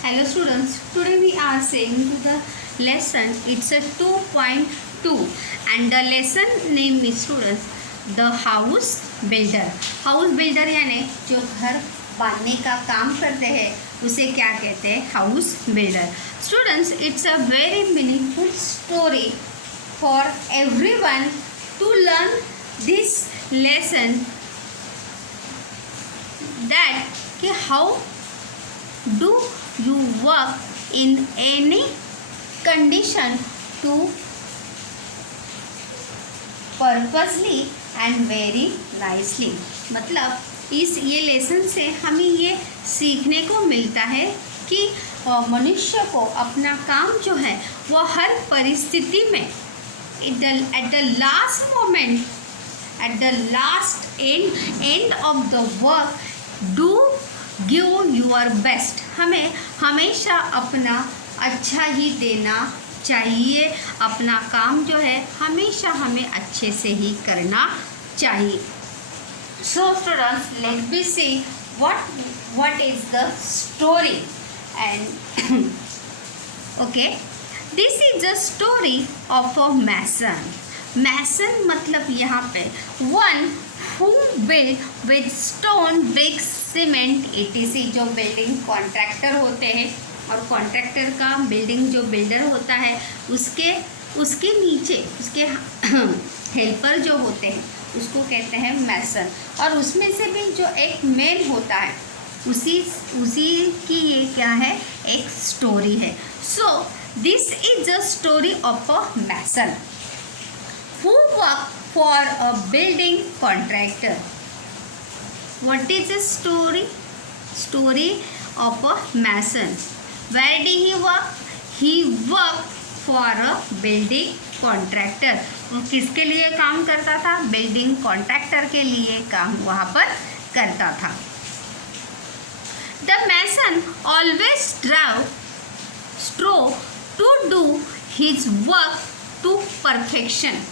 Hello students, today we are saying to the lesson, it's a 2.2 and the lesson name is students, the house builder. House builder यानी जो घर बांधने का काम करते हैं उसे क्या कहते हैं? House builder. Students, it's a very meaningful story for everyone to learn this lesson, that कि how do you work in any condition to purposely and very nicely. मतलब ये लेसन से हमें ये सीखने को मिलता है कि मनुष्य को अपना काम जो है वो हर परिस्थिति में at the last moment, at the last end of the work, do give your best. हमें हमेशा अपना अच्छा ही देना चाहिए. अपना काम जो है हमेशा हमें अच्छे से ही करना चाहिए. So students, let me see what is the story. And okay, this is the story of a mason. Mason मतलब यहाँ पे one who build with stone, bricks, cement etc. जो बिल्डिंग कॉन्ट्रैक्टर होते हैं और कॉन्ट्रैक्टर का बिल्डिंग जो builder होता है उसके नीचे उसके हेल्पर जो होते हैं उसको कहते हैं मैसन. और उसमें से भी जो एक मेन होता है उसी की ये क्या है, एक स्टोरी है. So this is the story of a mason who work for a building contractor. What is the story? Story of a mason. Where did he work? He worked for a building contractor. वो किसके लिए काम करता था? Building contractor के लिए काम वहाँ पर करता था. The mason always strove to do his work to perfection.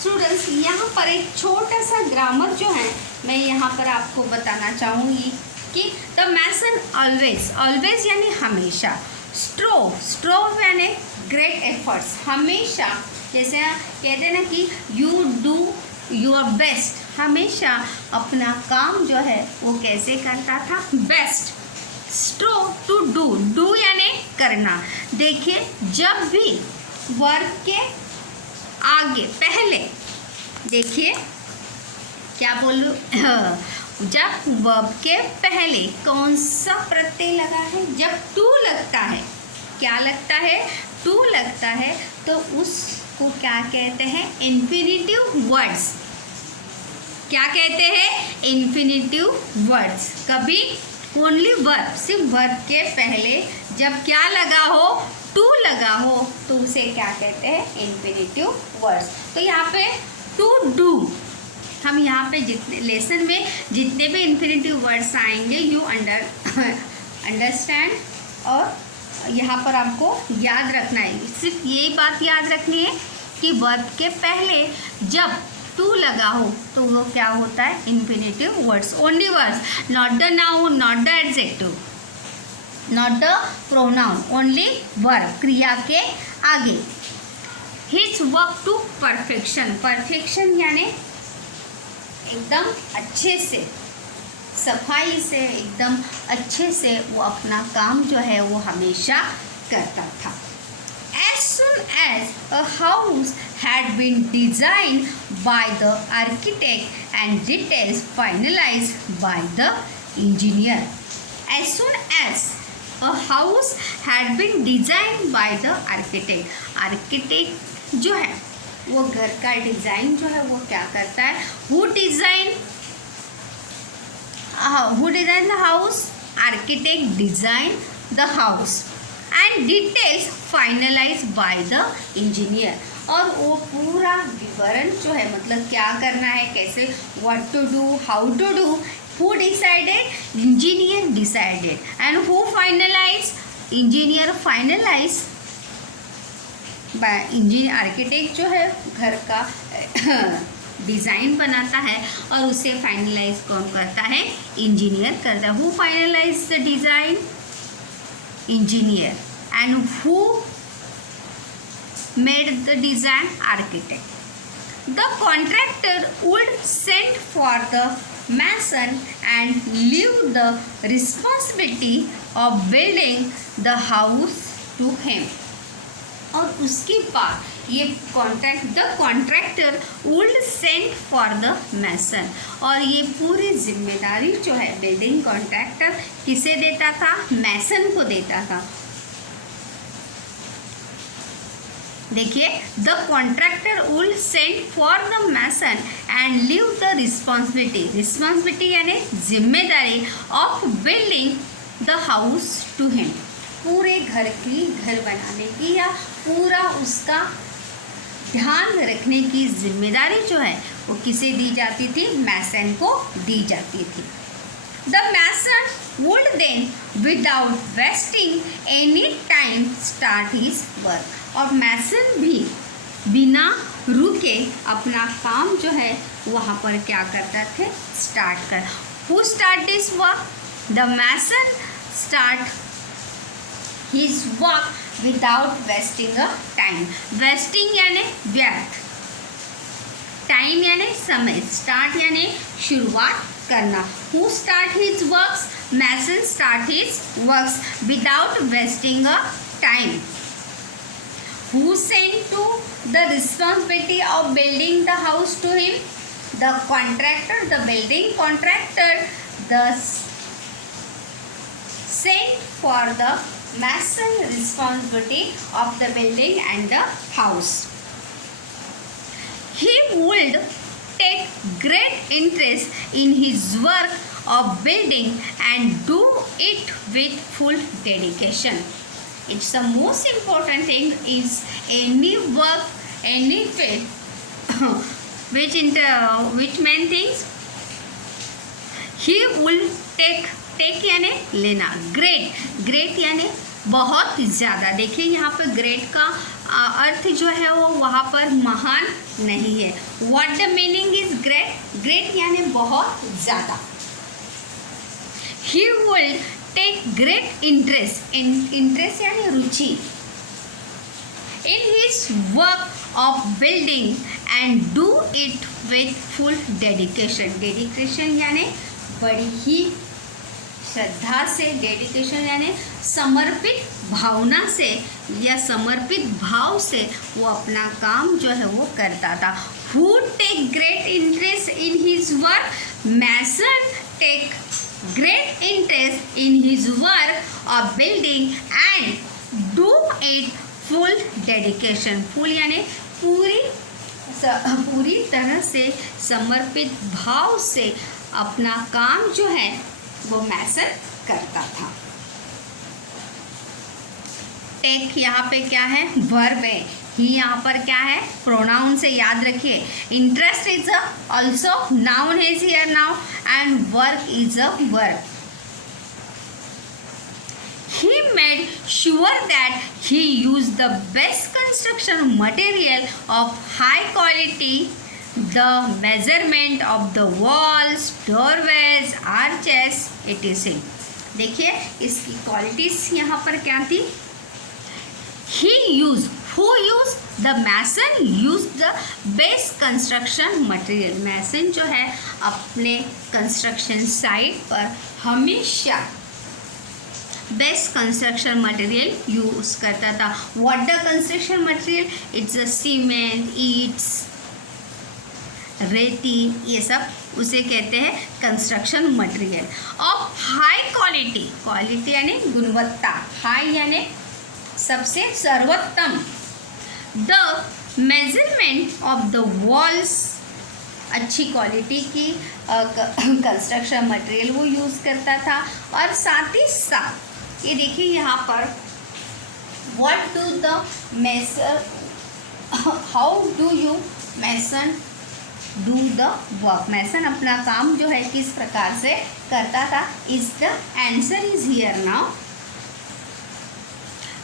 Students, यहाँ पर एक छोटा सा ग्रामर जो है मैं यहाँ पर आपको बताना चाहूँगी कि द मैसन ऑलवेज यानी हमेशा, स्ट्रोव यानी ग्रेट एफर्ट्स, हमेशा जैसे कहते हैं ना कि यू डू योर बेस्ट, हमेशा अपना काम जो है वो कैसे करता था? बेस्ट. स्ट्रोव टू डू यानी करना. देखिए, जब भी वर्क के आगे पहले देखिए क्या बोलूँ जब वर्ब के पहले कौन सा प्रत्यय लगा है? जब टू लगता है, क्या लगता है? टू लगता है तो उसको क्या कहते हैं? Infinitive words. क्या कहते हैं? Infinitive words. कभी ओनली वर्ब, सिर्फ वर्ब के पहले जब क्या लगा हो? टू लगा हो तो उसे क्या कहते हैं? Infinitive words. तो यहाँ पे टू डू, हम यहाँ पे जितने लेसन में जितने भी इन्फिनिटिव वर्ड्स आएंगे यू अंडरस्टैंड. और यहाँ पर आपको याद रखना है, सिर्फ यही बात याद रखनी है कि वर्ब के पहले जब टू लगा हो तो वो क्या होता है? Infinitive words. Only words, not the noun, not the adjective, not the pronoun, only verb, क्रिया के आगे. His work to perfection. Perfection यानी एकदम अच्छे से, सफाई से, एकदम अच्छे से वो अपना काम जो है वो हमेशा करता था. As soon as a house had been designed by the architect and details finalized by the engineer. As soon as a house had been designed by the architect. Architect जो है वो घर का डिज़ाइन जो है वो क्या करता है? Who designed the house? Architect designed the house and details finalized by the engineer. और वो पूरा विवरण जो है मतलब क्या करना है, कैसे, what to do, how to do. Who decided? Engineer decided. And who finalized? Engineer finalized. Engineer, architect जो है घर का डिज़ाइन बनाता है और उसे फाइनलाइज कौन करता है? इंजीनियर करता है. Who finalise the design? engineer, and who made the design? Architect. The contractor would send for the mason and leave the responsibility of building the house to him. और उसके बाद ये contractor would send for the mason, और ये पूरी जिम्मेदारी जो है बिल्डिंग कॉन्ट्रैक्टर किसे देता था? मैसन को देता था। देखिए, the contractor would send for the mason and leave the responsibility यानी जिम्मेदारी of building the house to him, पूरे घर बनाने की या पूरा उसका ध्यान रखने की जिम्मेदारी जो है वो किसे दी जाती थी? मैसन को दी जाती थी। The mason would then without wasting any time start his work, और मैसन भी बिना रुके अपना काम जो है वहाँ पर क्या करता थे? स्टार्ट कर। Who start this work? The mason start his work without wasting a time. Wasting यानी व्यर्थ, टाइम यानी समय, स्टार्ट यानी शुरुआत करना। Who start his works? Mason start his works without wasting a time. Who sent to the responsibility of building the house to him? The contractor, the building contractor, the sent for the mason responsibility of the building and the house. He would take great interest in his work of building and do it with full dedication. It's the most important thing is any work, any field which main things he will take यानी लेना, great यानी बहुत ज़्यादा। देखिए यहाँ पर great का अर्थ जो है वो वहाँ पर महान नहीं है। What the meaning is great यानी बहुत ज़्यादा। He will take great interest यानी रुचि in his work of building and do it with full dedication यानी बड़ी ही श्रद्धा से, डेडिकेशन यानी समर्पित भावना से या समर्पित भाव से वो अपना काम जो है वो करता था। Who take great interest in his work? Mason take great interest in his work of building and do it full dedication. Full यानी पूरी तरह से समर्पित भाव से अपना काम जो है वो मैसन करता था। टेक यहाँ पे क्या है? वर्ब है। ही यहाँ पर क्या है? प्रोनाउन से याद रखिए। Interest is also noun is here now and work is a verb. He made sure that he used the best construction material of high quality. The measurement of the walls, doorways, arches, etc. देखिए इसकी qualities यहाँ पर क्या थी? He used, who used? The mason used the best construction material. Mason जो है अपने construction site पर हमेशा बेस्ट कंस्ट्रक्शन मटेरियल यूज करता था। What the construction material? It's a cement, Yeats, रेती, ये सब उसे कहते हैं construction material of high quality यानी गुणवत्ता, हाई यानी सबसे सर्वोत्तम। The measurement of the walls, अच्छी क्वालिटी की कंस्ट्रक्शन मटेरियल वो यूज़ करता था। और साथ ही साथ ये देखिए यहाँ पर what do the mason, how do you mason do the work? Mason अपना काम जो है किस प्रकार से करता था? Is the answer is here now.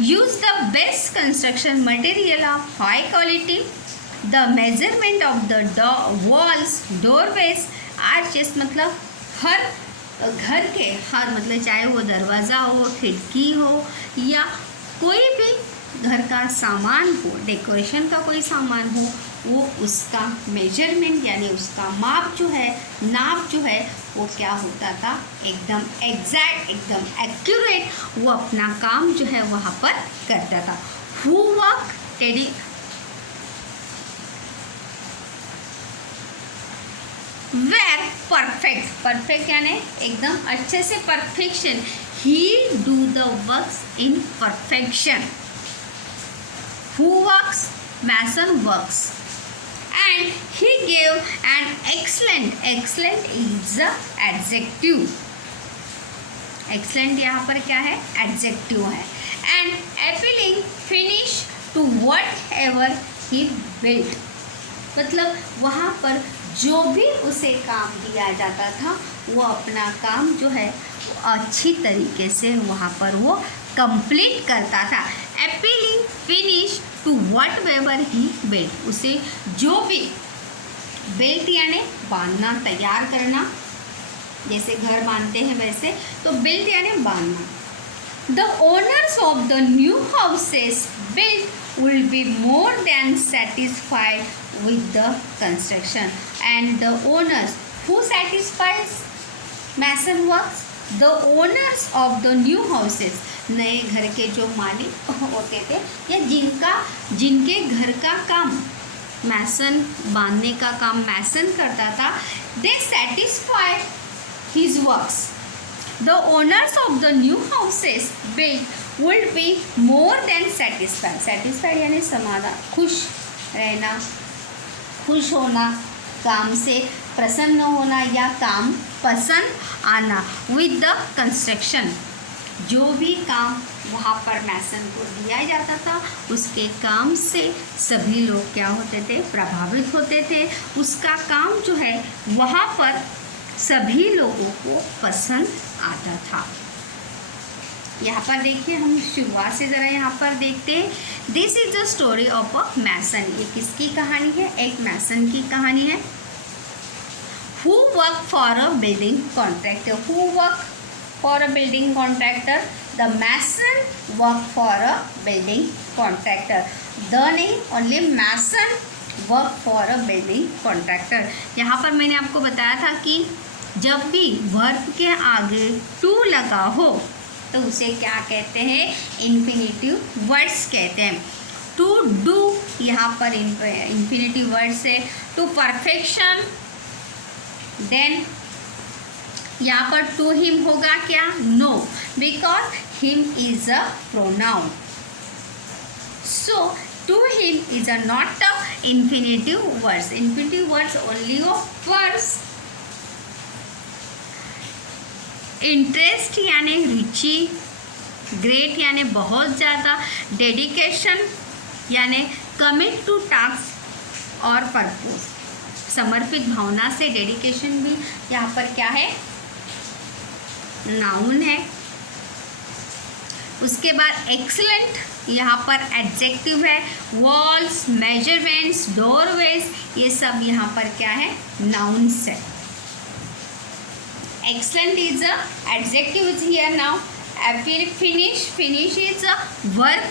Use the best construction material of high quality, the measurement of the walls, doorways, arches, मतलब हर घर के हर मतलब चाहे वो दरवाज़ा हो, खिड़की हो या कोई भी घर का सामान हो, डेकोरेशन का कोई सामान हो, वो उसका मेजरमेंट यानी उसका माप जो है, नाप जो है, वो क्या होता था, एकदम एग्जैक्ट, एकदम एक्यूरेट वो अपना काम जो है वहाँ पर करता था। Who worked very perfect, perfect यानी एकदम अच्छे से, परफेक्शन, ही do the works in perfection. Who works, mason works, and he gave an excellent, excellent is the adjective, excellent यहाँ पर क्या है, adjective है, and appealing finish to whatever he built, मतलब वहाँ पर जो भी उसे काम दिया जाता था वो अपना काम जो है अच्छी तरीके से वहाँ पर वो कंप्लीट करता था। Appealing finish to whatever he built, उसे जो भी बिल्ट यानी बांधना, तैयार करना, जैसे घर बांधते हैं वैसे, तो बिल्ट यानी बांधना। The owners of the new houses built will be more than satisfied with the construction, and the owners who satisfies mason works, the owners of the new houses, नए घर के जो मालिक होते थे या जिनके घर का काम मैसन बांधने का काम मैसन करता था, they satisfied his works. The owners of the new houses built would be more than satisfied. Satisfied यानी समाधान, खुश रहना, खुश होना, काम से प्रसन्न होना या काम पसंद आना। With the construction, जो भी काम वहाँ पर मैसन को दिया जाता था उसके काम से सभी लोग क्या होते थे, प्रभावित होते थे। उसका काम जो है वहाँ पर सभी लोगों को पसंद आता था। यहाँ पर देखिए, हम शुरुआत से ज़रा यहाँ पर देखते हैं। This is the story of a mason, ये किसकी कहानी है, एक मैसन की कहानी है। Who work for a building contractor, who work for a building contractor, the mason work for a building contractor, the नहीं, only mason work for a building contractor. यहाँ पर मैंने आपको बताया था कि जब भी वर्ब के आगे टू लगा हो तो उसे क्या कहते हैं, इन्फिनेटिव वर्ड्स कहते हैं। टू डू यहाँ पर इन्फिनेटिव वर्ड्स है, टू परफेक्शन, देन यहाँ पर टू हिम होगा क्या, no, because him is a pronoun, so to him is a not a infinitive words, infinitive words only of words. Interest यानी रुचि, ग्रेट यानी बहुत ज़्यादा, डेडिकेशन यानी कमिट टू टास्क और पर्पस, समर्पित भावना से, डेडिकेशन भी यहाँ पर क्या है, नाउन है। उसके बाद एक्सीलेंट यहाँ पर एडजेक्टिव है, वॉल्स, मेजरमेंट्स, डोरवेज, ये सब यहाँ पर क्या है, नाउन्स है। Excellent is a adjective is here now. Finish is a verb.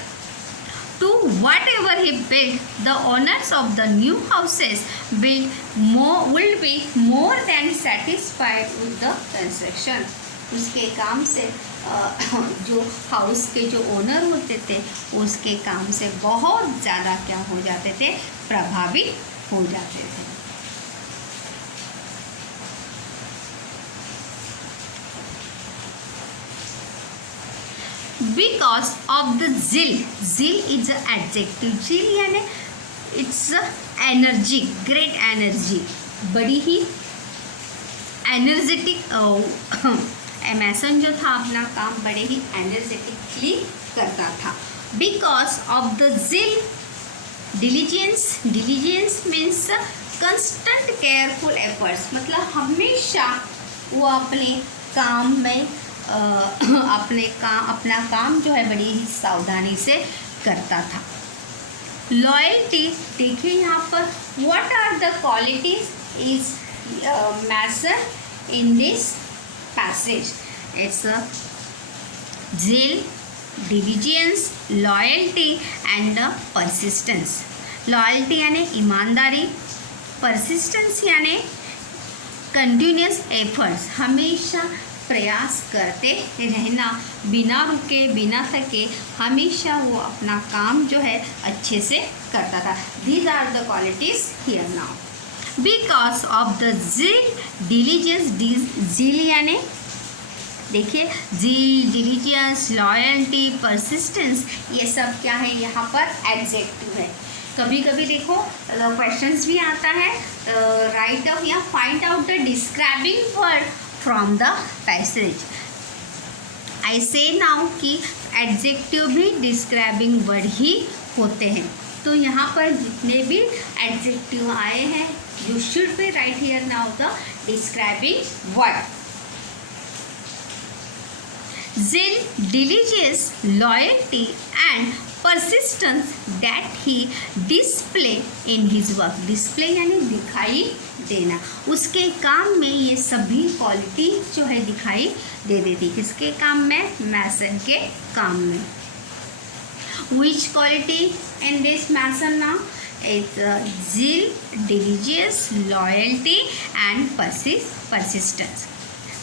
To whatever he built, the owners of the new houses will be more than satisfied with the construction. उसके काम से जो हाउस के जो owner होते थे उसके काम से बहुत ज़्यादा क्या हो जाते थे, प्रभावित हो जाते थे। Because of the zeal, zeal is an adjective, zeal यानी it's a energy, great energy, बड़ी ही एनर्जेटिक, मैसन जो था अपना काम बड़े ही एनर्जेटिकली करता था। Because of the zeal, diligence, diligence means constant careful efforts, मतलब हमेशा वो अपने काम में अपना काम जो है बड़ी ही सावधानी से करता था। लॉयल्टी, देखिए यहाँ पर what are the qualities is mason in this passage. It's a zeal, diligence, loyalty and persistence. Loyalty यानी ईमानदारी, persistence यानी कंटिन्यूस एफर्ट्स, हमेशा प्रयास करते रहना, बिना रुके बिना थके हमेशा वो अपना काम जो है अच्छे से करता था. These are the qualities here now. Because of the zeal, diligence, zeal यानी देखिए zeal, diligence, loyalty, persistence, ये सब क्या है यहाँ पर एडजेक्टिव है. कभी कभी देखो क्वेश्चंस भी आता है, राइट आउट या find out the describing word from the passage. I say now कि एडजेक्टिव भी डिस्क्राइबिंग वर्ड ही होते हैं. तो यहाँ पर जितने भी एडजेक्टिव आए हैं, you should be right here now the describing word. zeal, diligence, loyalty and persistence that he display in his work. display यानी दिखाई देना, उसके काम में ये सभी क्वालिटी जो है दिखाई दे देती. किसके काम में? मैसन के काम में. which quality in this mason now? It's zeal, diligence, loyalty and persistence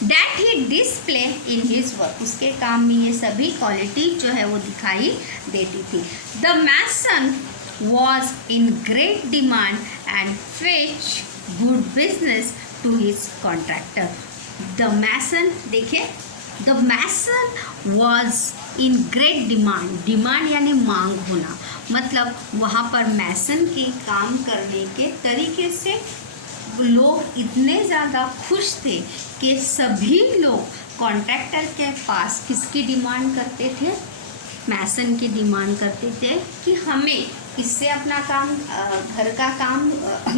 that he display in his work. उसके काम में ये सभी क्वालिटी जो है वो दिखाई देती थी. The mason was in great demand and fetched good business to his contractor. The mason देखिए, the mason was in great demand. demand यानी मांग होना, मतलब वहाँ पर मैसन के काम करने के तरीके से लोग इतने ज़्यादा खुश थे कि सभी लोग कॉन्ट्रैक्टर के पास किसकी डिमांड करते थे? मैसन की डिमांड करते थे कि हमें इससे अपना काम, घर का काम,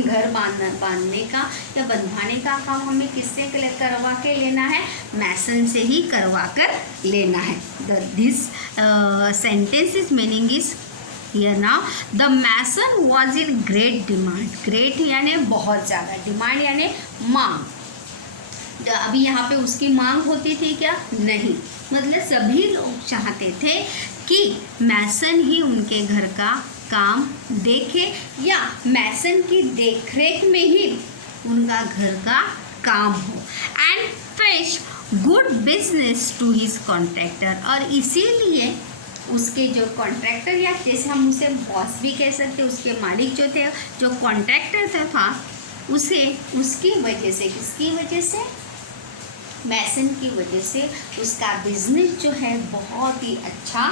घर बांधने का या बंधवाने का काम हमें किससे करवा के लेना है? मैसन से ही करवा कर लेना है. This sentence is meaning is here now, the mason was in great demand. great यानी बहुत ज़्यादा, डिमांड यानी मांग. अभी यहाँ पे उसकी मांग होती थी क्या? नहीं, मतलब सभी लोग चाहते थे कि मैसन ही उनके घर का काम देखे या मैसन की देखरेख में ही उनका घर का काम हो. And fetch good business to his contractor, और इसीलिए उसके जो कॉन्ट्रैक्टर या जैसे हम उसे बॉस भी कह सकते, उसके मालिक जो थे, जो कॉन्ट्रैक्टर था उसे उसकी वजह से, किसकी वजह से? मैसन की वजह से उसका बिजनेस जो है बहुत ही अच्छा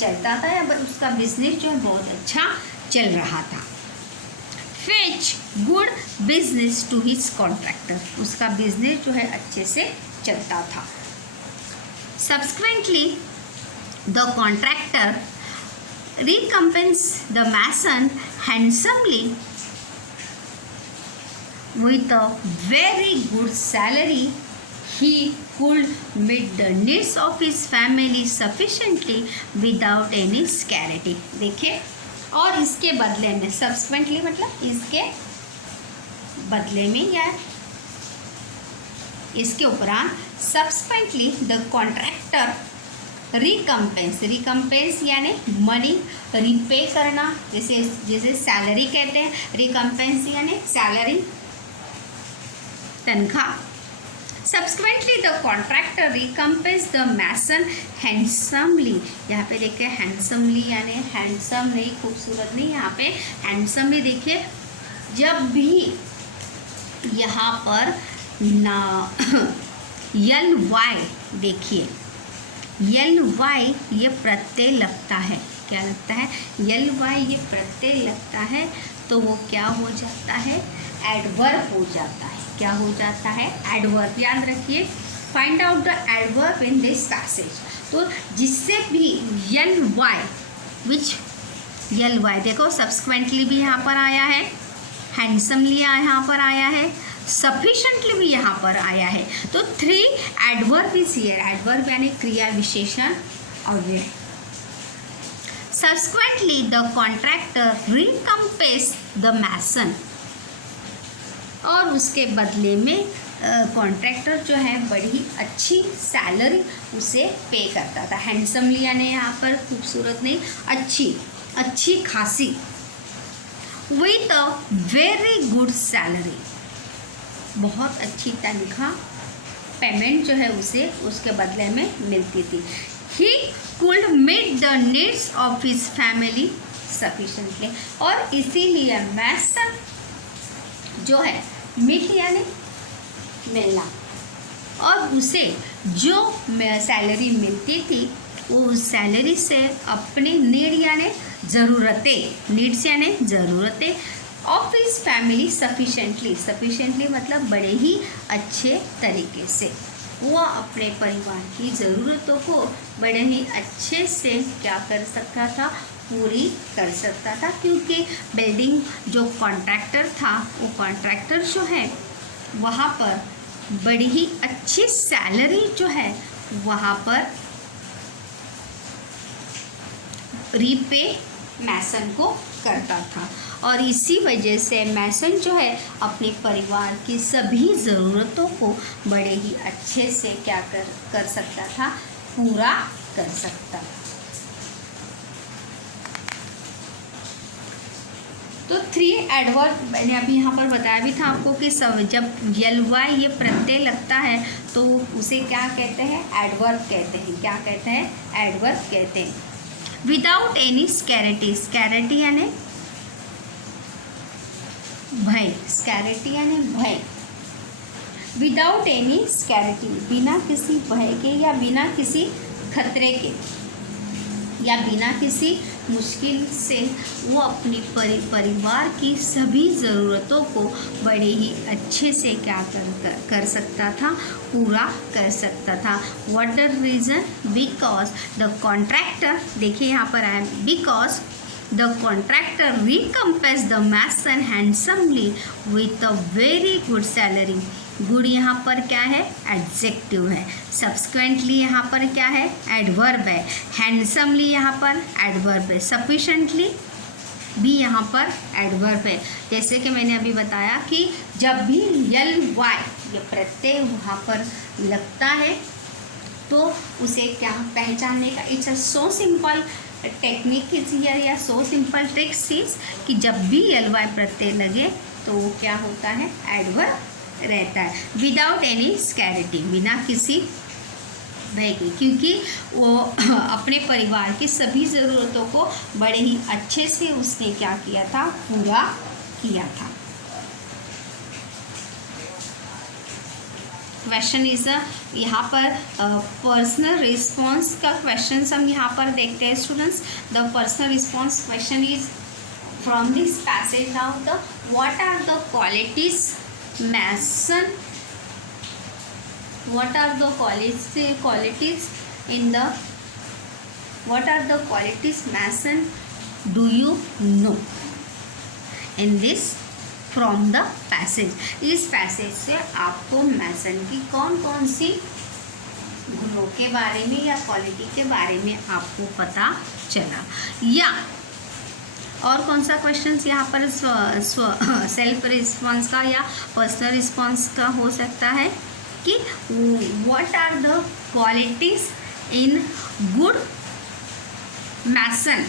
चलता था, या उसका बिजनेस जो है बहुत अच्छा चल रहा था. Fetch good business to his contractor, उसका बिजनेस जो है अच्छे से चलता था. Subsequently the contractor recompensed the mason handsomely with a very good salary. He could meet the needs of his family sufficiently without any scarcity. देखिए, और इसके बदले में, subsequently मतलब इसके बदले में या इसके उपरांत, subsequently the contractor रिकम्पेंस यानी मनी, रिपे करना, जैसे सैलरी कहते हैं. रिकम्पेंस यानी सैलरी, तनख्वाह. Subsequently the contractor recompense the mason handsomely. यहाँ पे देखिए हैंडसमली यानी हैंडसम नहीं, खूबसूरत नहीं, यहाँ पे हैंडसमली. देखिए, जब भी यहाँ पर ना यल वाई, देखिए यल वाई ये प्रत्यय लगता है. क्या लगता है? यल वाई ये प्रत्यय लगता है, तो वो क्या हो जाता है? एडवर्ब हो जाता है. क्या हो जाता है? एडवर्ब. याद रखिए, find out the adverb in this passage. तो जिससे भी यल वाई, विच यल वाई, देखो सब्सिक्वेंटली भी यहाँ पर आया है, हैंडसमली यहाँ पर आया है, सफिशेंटली भी यहाँ पर आया है. तो 3 एडवर्ब इज हियर. एडवर्ब यानी क्रिया विशेषण अव्यय. Subsequently the contractor recompense the mason, और उसके बदले में कॉन्ट्रैक्टर जो है बड़ी अच्छी सैलरी उसे पे करता था। हैंडसमली यानी यहाँ पर खूबसूरत नहीं, अच्छी खासी, with a very good salary, बहुत अच्छी तनख्वाह पेमेंट जो है उसे उसके बदले में मिलती थी। He could meet the needs of his family sufficiently, और इसीलिए मैसन जो है मीट यानी मिलना, और उसे जो सैलरी मिलती थी वो उस सैलरी से अपनी नीड्स यानी ज़रूरतें ऑफ हिज फैमिली सफिशेंटली मतलब बड़े ही अच्छे तरीके से वह अपने परिवार की ज़रूरतों को बड़े ही अच्छे से क्या कर सकता था, पूरी कर सकता था। क्योंकि बिल्डिंग जो कॉन्ट्रैक्टर था, वो कॉन्ट्रैक्टर जो है वहाँ पर बड़ी ही अच्छी सैलरी जो है वहाँ पर रीपे मैसन को करता था, और इसी वजह से मैसन जो है अपने परिवार की सभी ज़रूरतों को बड़े ही अच्छे से क्या कर सकता था, पूरा कर सकता। तो 3 एडवर्ब मैंने अभी यहाँ पर बताया भी था आपको कि जब यलवाई ये प्रत्यय लगता है तो उसे क्या कहते हैं, एडवर्ब कहते हैं। क्या कहते हैं, एडवर्ब कहते हैं। विदाउट एनी स्कैरिटी, स्कैरिटी यानी भय, स्कैरिटी यानी भय। विदाउट एनी स्कैरिटी, बिना किसी भय के या बिना किसी खतरे के या बिना किसी मुश्किल से वो अपनी परिवार की सभी ज़रूरतों को बड़े ही अच्छे से क्या कर सकता था, पूरा कर सकता था। What the reason, because the contractor, देखिए यहाँ पर आया, because the contractor recompense the mason handsomely with a very good salary. Good यहाँ पर क्या है, एडजेक्टिव है। सब्सिक्वेंटली यहाँ पर क्या है, एडवर्ब है। हैंडसमली यहाँ पर एडवर्ब है। सफिशेंटली भी यहाँ पर एडवर्ब है। जैसे कि मैंने अभी बताया कि जब भी यल वाई ये प्रत्यय वहाँ पर लगता है तो उसे क्या पहचानने का, it's a so simple technique is here, या सो सिंपल ट्रिक्स इज कि जब भी यल वाई प्रत्यय लगे तो वो क्या होता है, एडवर्ब रहता है। विदाउट एनी स्कैरिटी, बिना किसी भय के, क्योंकि वो अपने परिवार की सभी ज़रूरतों को बड़े ही अच्छे से उसने क्या किया था, पूरा किया था। क्वेश्चन इज यहाँ पर पर्सनल रिस्पॉन्स का क्वेश्चन हम यहाँ पर देखते हैं students. The personal response question is from this passage now, the what are the qualities Mason, what are the qualities in the, what are the qualities Mason do you know in this from the passage। इस passage से आपको मैसन की कौन कौन सी गुणों के बारे में या क्वालिटी के बारे में आपको पता चला, या और कौन सा क्वेश्चन यहाँ पर सेल्फ रिस्पॉन्स का या पर्सनल रिस्पॉन्स का हो सकता है कि what are the qualities in good mason.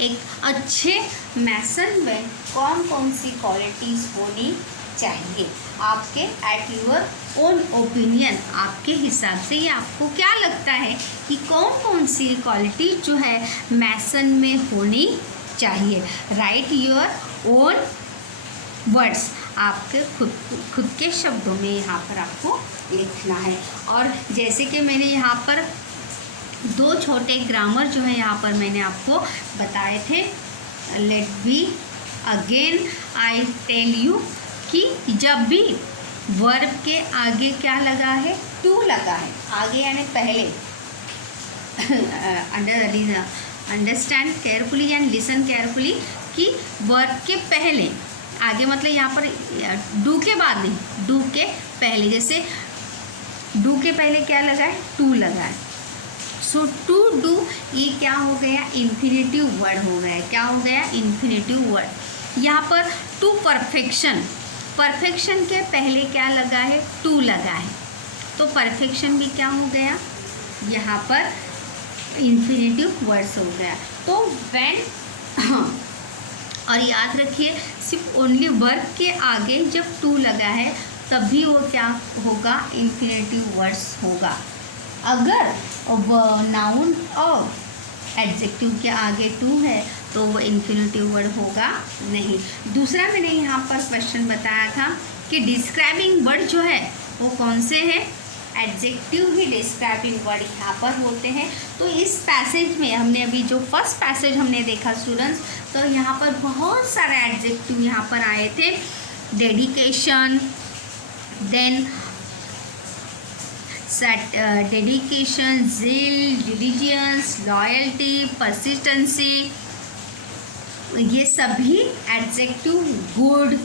एक अच्छे मैसन में कौन कौन सी क्वालिटीज़ होनी चाहिए आपके, एट यूर ओन ओपिनियन, आपके हिसाब से या आपको क्या लगता है कि कौन कौन सी क्वालिटी जो है मैसन में होनी चाहिए। राइट योर ओन वर्ड्स, आपके खुद के शब्दों में यहाँ पर आपको लिखना है। और जैसे कि मैंने यहाँ पर 2 छोटे ग्रामर जो है यहाँ पर मैंने आपको बताए थे। Let be again I tell you कि जब भी वर्ब के आगे क्या लगा है, टू लगा है, आगे यानी पहले, understand carefully and listen carefully कि वर्ब के पहले, आगे मतलब यहाँ पर डू के बाद नहीं, डू के पहले, जैसे डू के पहले क्या लगा है, टू लगा है। सो टू डू ये क्या हो गया, इन्फिनेटिव वर्ड हो गया। क्या हो गया, इन्फिनेटिव वर्ड। यहाँ पर टू परफेक्शन, परफेक्शन के पहले क्या लगा है, टू लगा है, तो परफेक्शन भी क्या हो गया, यहाँ पर इन्फिनेटिव वर्ड्स हो गया। तो व्हेन और याद रखिए सिर्फ ओनली वर्ब के आगे जब टू लगा है तभी वो क्या होगा, इन्फिनेटिव वर्ड्स होगा। अगर नाउन और एडजेक्टिव के आगे टू है तो वो इन्फिनेटिव वर्ड होगा नहीं। दूसरा मैंने यहाँ पर क्वेश्चन बताया था कि डिस्क्राइबिंग वर्ड जो है वो कौन से हैं, एडजेक्टिव ही डिस्क्राइबिंग वर्ड यहाँ पर होते हैं। तो इस पैसेज में हमने अभी जो फर्स्ट पैसेज हमने देखा स्टूडेंट्स, तो यहाँ पर बहुत सारे एडजेक्टिव यहाँ पर आए थे, dedication, then dedication, zeal, diligence, loyalty, persistency, ये सभी एडजेक्टिव, गुड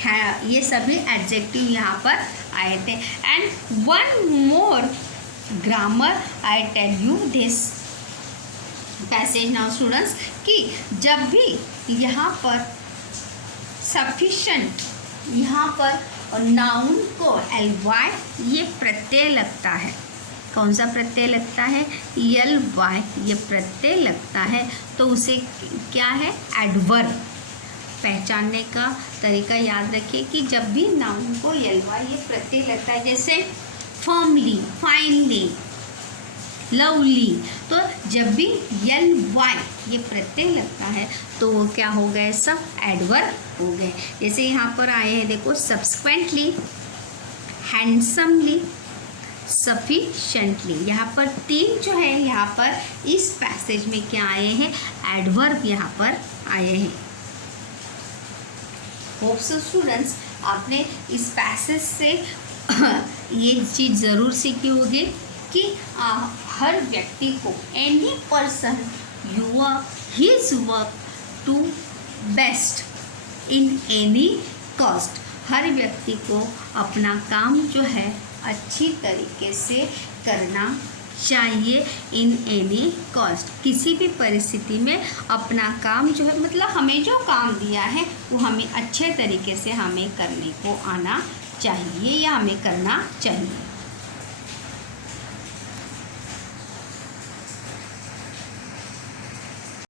है, ये सभी एडजेक्टिव यहाँ पर आए थे। And one more grammar I tell you this passage now students, कि जब भी यहाँ पर सफिशेंट, यहाँ पर नाउन को ly ये प्रत्यय लगता है, कौन सा प्रत्यय लगता है, ly ये प्रत्यय लगता है, तो उसे क्या है, एडवर्ब। पहचानने का तरीका याद रखिए कि जब भी नाउन को ly ये प्रत्यय लगता है, जैसे फर्मली, फाइनली, लवली, तो जब भी ly ये प्रत्यय लगता है तो वो क्या हो गए, सब एडवर्ब हो गए। जैसे यहाँ पर आए हैं देखो, सब्सिक्वेंटली, हैंडसमली, सफिशेंटली, यहाँ पर तीन जो है यहाँ पर इस पैसेज में क्या आए हैं, एडवर्ब यहाँ पर आए हैं। होप सो स्टूडेंट्स आपने इस पैसेज से ये चीज़ ज़रूर सीखी होगी कि हर व्यक्ति को, any person his work to best in any cost, हर व्यक्ति को अपना काम जो है अच्छी तरीके से करना चाहिए इन एनी कॉस्ट, किसी भी परिस्थिति में अपना काम जो है, मतलब हमें जो काम दिया है वो हमें अच्छे तरीके से हमें करने को आना चाहिए या हमें करना चाहिए।